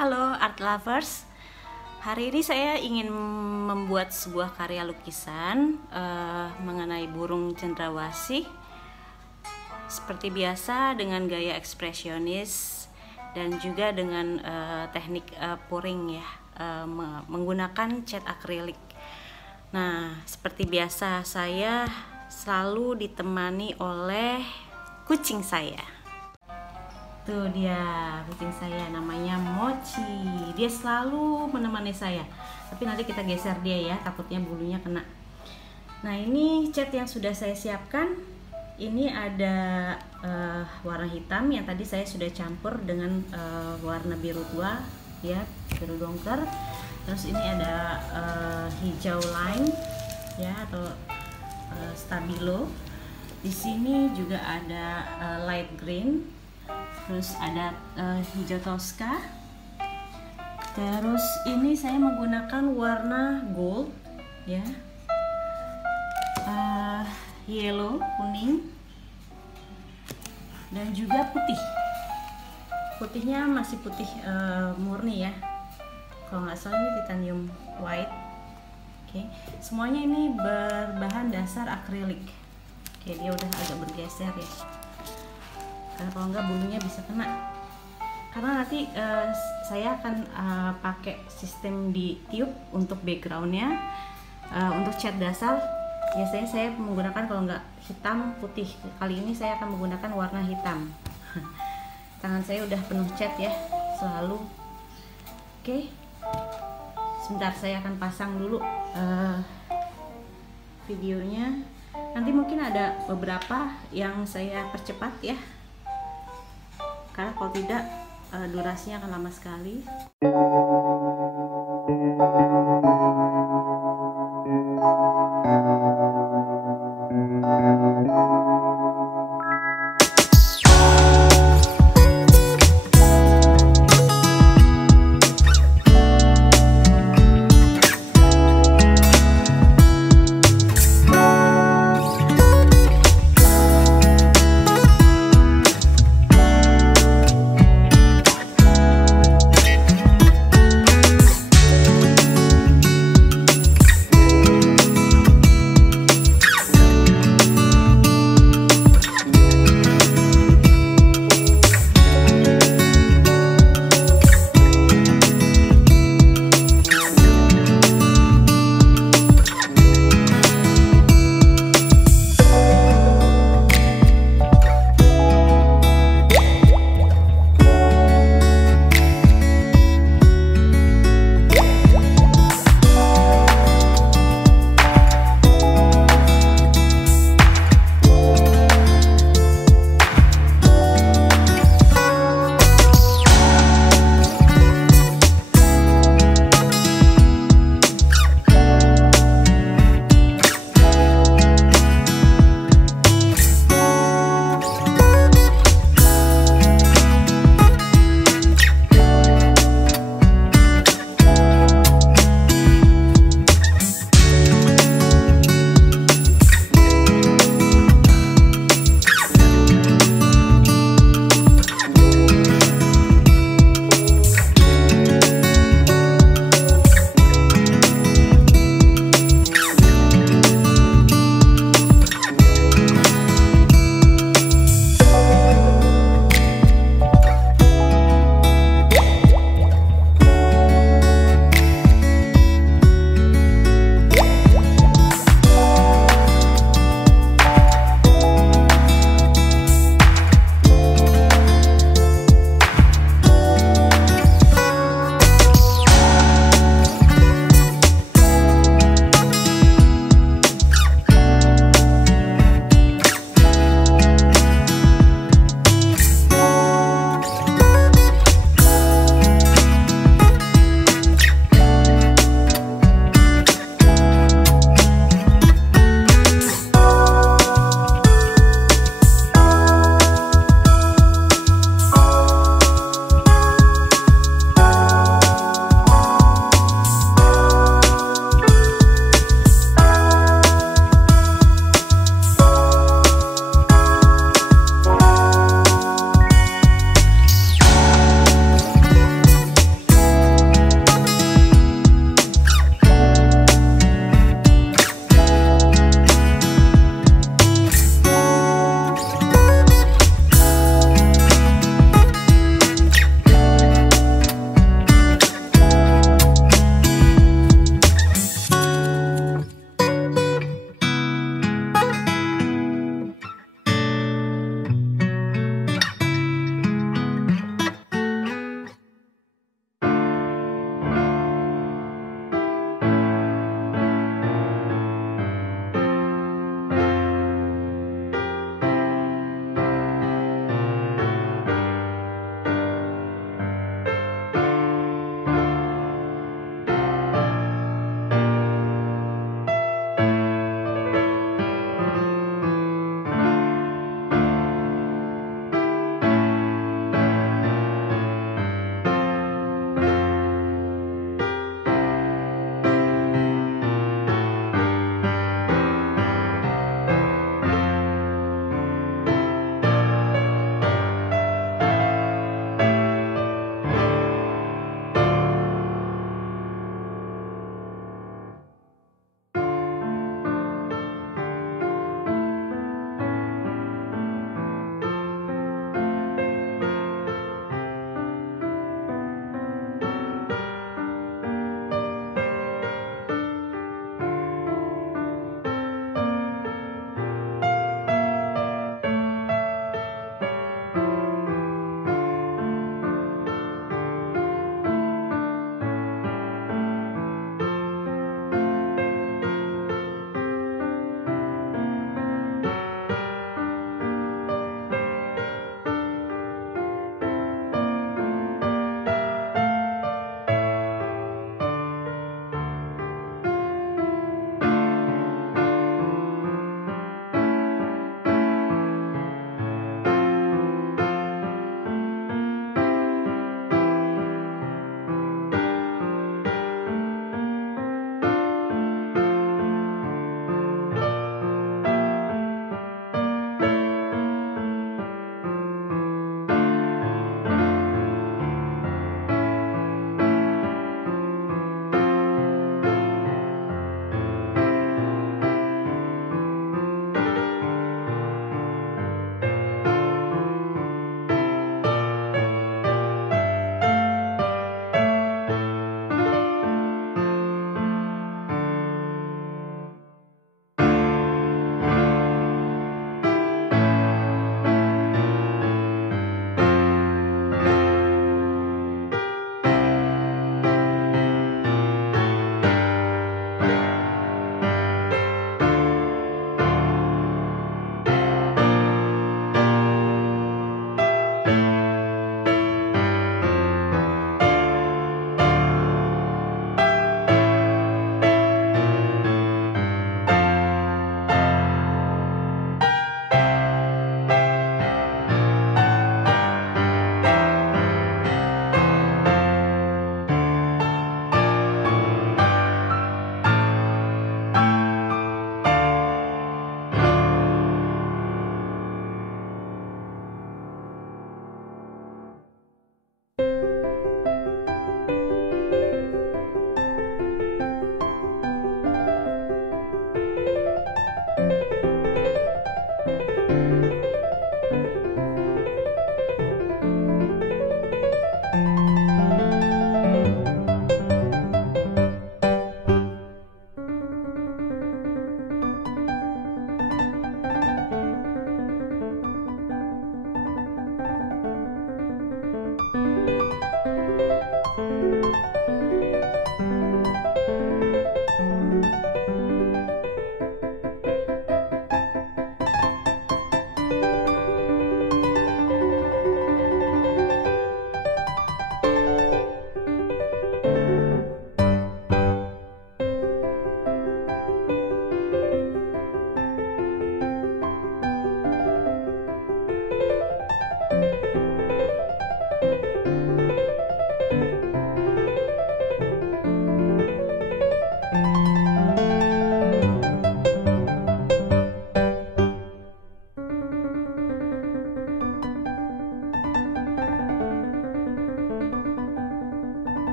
Halo art lovers, hari ini saya ingin membuat sebuah karya lukisan mengenai burung cendrawasih. Seperti biasa dengan gaya ekspresionis dan juga dengan teknik pouring ya, menggunakan cat akrilik. Nah, seperti biasa saya selalu ditemani oleh kucing saya. Tuh dia kucing saya, namanya Mochi. Dia selalu menemani saya. Tapi nanti kita geser dia ya, takutnya bulunya kena. Nah, ini cat yang sudah saya siapkan. Ini ada warna hitam yang tadi saya sudah campur dengan warna biru tua ya, biru dongker. Terus ini ada hijau lime ya, atau stabilo. Di sini juga ada light green. Terus ada hijau toska. Terus ini saya menggunakan warna gold ya, yellow, kuning, dan juga putih. Putihnya masih putih murni ya, kalau nggak salah ini titanium white. Oke, semuanya ini berbahan dasar akrilik. Oke, dia udah agak bergeser ya, karena kalau enggak bulunya bisa kena. Karena nanti saya akan pakai sistem di tube untuk backgroundnya. Untuk cat dasar biasanya saya menggunakan kalau enggak hitam putih. Kali ini saya akan menggunakan warna hitam. Tangan saya udah penuh cat ya selalu. Oke, sebentar saya akan pasang dulu videonya. Nanti mungkin ada beberapa yang saya percepat ya, karena kalau tidak durasinya akan lama sekali.